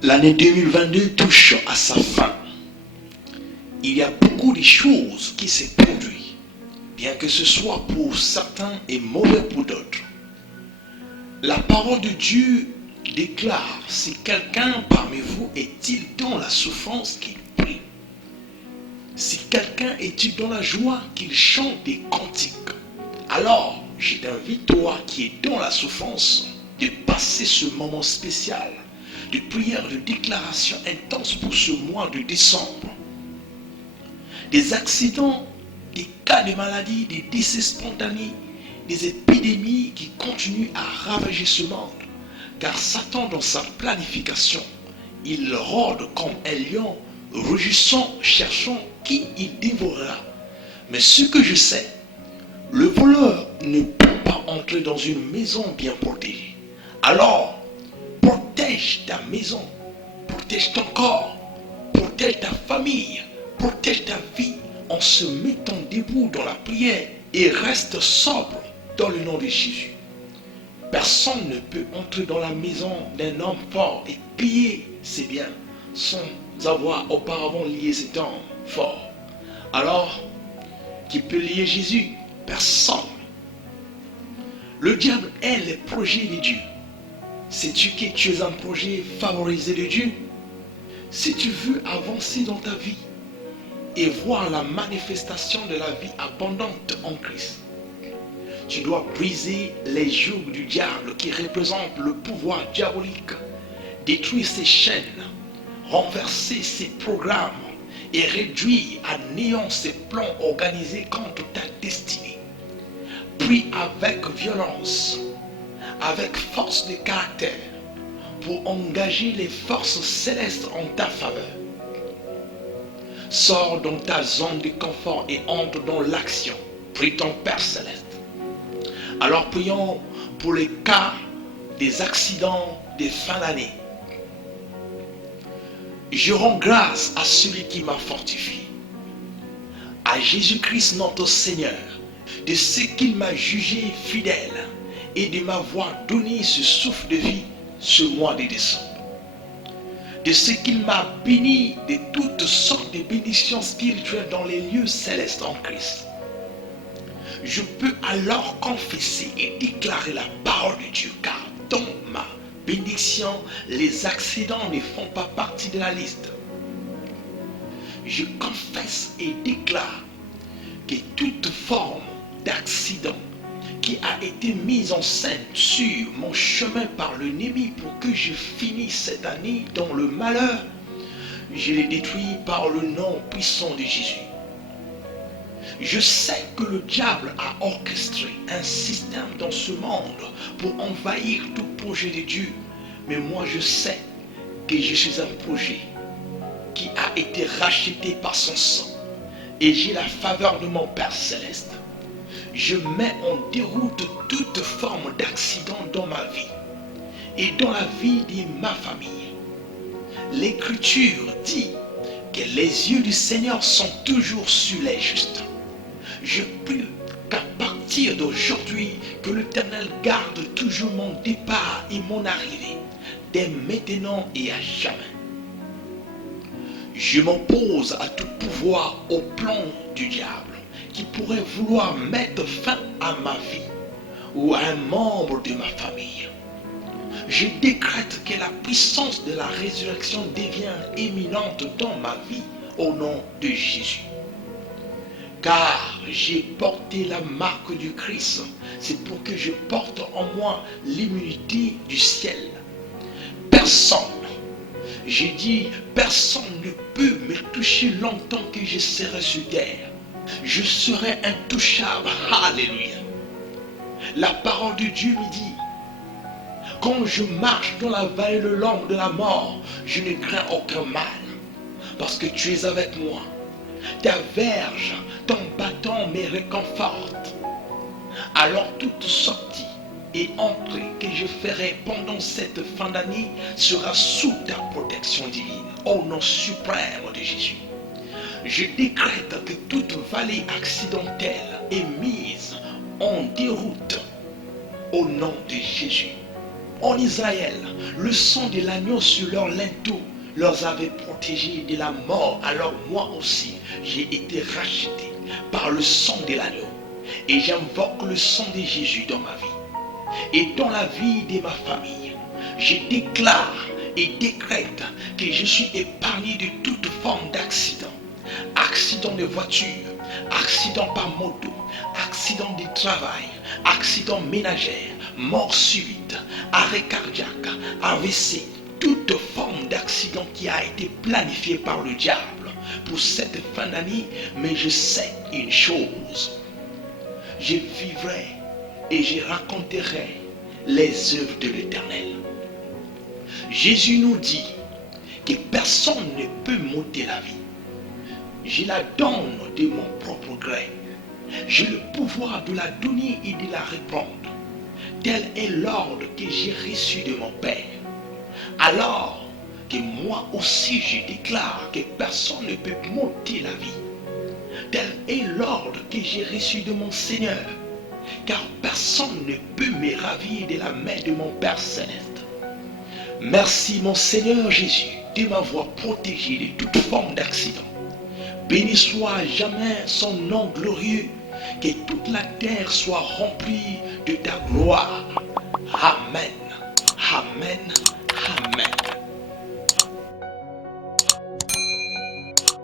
L'année 2022 touche à sa fin. Il y a beaucoup de choses qui se produisent, bien que ce soit pour certains et mauvais pour d'autres. La parole de Dieu déclare: si quelqu'un parmi vous est-il dans la souffrance, qu'il prie. Si quelqu'un est-il dans la joie, qu'il chante des cantiques. Alors, je t'invite, toi qui es dans la souffrance, de passer ce moment spécial de prière, de déclaration intense pour ce mois de décembre. Des accidents, des cas de maladie, des décès spontanés, des épidémies qui continuent à ravager ce monde. Car Satan, dans sa planification, il rôde comme un lion, rugissant, cherchant qui il dévorera. Mais ce que je sais, le voleur ne peut pas entrer dans une maison bien protégée. Alors, protège ta maison, protège ton corps, protège ta famille, protège ta vie en se mettant debout dans la prière et reste sobre dans le nom de Jésus. Personne ne peut entrer dans la maison d'un homme fort et piller ses biens sans avoir auparavant lié cet homme fort. Alors, qui peut lier Jésus? Personne. Le diable est le projet de Dieu. Sais-tu que tu es un projet favorisé de Dieu? Si tu veux avancer dans ta vie et voir la manifestation de la vie abondante en Christ, tu dois briser les jougs du diable qui représentent le pouvoir diabolique, détruire ses chaînes, renverser ses programmes et réduire à néant ses plans organisés contre ta destinée. Prie avec violence, avec force de caractère, pour engager les forces célestes en ta faveur. Sors dans ta zone de confort et entre dans l'action. Prie ton Père céleste. Alors prions pour les cas des accidents de fin d'année. Je rends grâce à celui qui m'a fortifié, à Jésus-Christ notre Seigneur, de ce qu'il m'a jugé fidèle et de m'avoir donné ce souffle de vie ce mois de décembre. De ce qu'il m'a béni de toutes sortes de bénédictions spirituelles dans les lieux célestes en Christ. Je peux alors confesser et déclarer la parole de Dieu, car dans ma bénédiction, les accidents ne font pas partie de la liste. Je confesse et déclare que toute forme d'accident qui a été mise en scène sur mon chemin par l'ennemi pour que je finisse cette année dans le malheur, je l'ai détruit par le nom puissant de Jésus. Je sais que le diable a orchestré un système dans ce monde pour envahir tout projet de Dieu. Mais moi je sais que je suis un projet qui a été racheté par son sang. Et j'ai la faveur de mon Père céleste. Je mets en déroute toute forme d'accident dans ma vie et dans la vie de ma famille. L'Écriture dit que les yeux du Seigneur sont toujours sur les justes. Je prie qu'à partir d'aujourd'hui, que l'Éternel garde toujours mon départ et mon arrivée, dès maintenant et à jamais. Je m'oppose à tout pouvoir au plan du diable qui pourrait vouloir mettre fin à ma vie ou à un membre de ma famille. Je décrète que la puissance de la résurrection devient éminente dans ma vie au nom de Jésus. Car j'ai porté la marque du Christ, c'est pour que je porte en moi l'immunité du ciel. Personne, j'ai dit, personne ne peut me toucher longtemps que je serai sur terre. Je serai intouchable. Alléluia. La parole de Dieu me dit, quand je marche dans la vallée de l'ombre de la mort, je ne crains aucun mal, parce que tu es avec moi. Ta verge, ton bâton me réconforte. Alors toute sortie et entrée que je ferai pendant cette fin d'année sera sous ta protection divine, au nom suprême de Jésus. Je décrète que toute vallée accidentelle est mise en déroute au nom de Jésus. En Israël, le sang de l'agneau sur leur linteau leur avait protégé de la mort. Alors moi aussi, j'ai été racheté par le sang de l'agneau. Et j'invoque le sang de Jésus dans ma vie et dans la vie de ma famille. Je déclare et décrète que je suis épargné de toute forme d'accident. Accident de voiture, accident par moto, accident de travail, accident ménager, mort subite, arrêt cardiaque, AVC, toute forme d'accident qui a été planifié par le diable pour cette fin d'année. Mais je sais une chose, je vivrai et je raconterai les œuvres de l'Éternel. Jésus nous dit que personne ne peut m'ôter la vie. Je la donne de mon propre gré. J'ai le pouvoir de la donner et de la reprendre. Tel est l'ordre que j'ai reçu de mon Père. Alors que moi aussi je déclare que personne ne peut m'ôter la vie. Tel est l'ordre que j'ai reçu de mon Seigneur. Car personne ne peut me ravir de la main de mon Père Céleste. Merci mon Seigneur Jésus de m'avoir protégé de toute forme d'accident. Béni soit jamais son nom glorieux, que toute la terre soit remplie de ta gloire. Amen.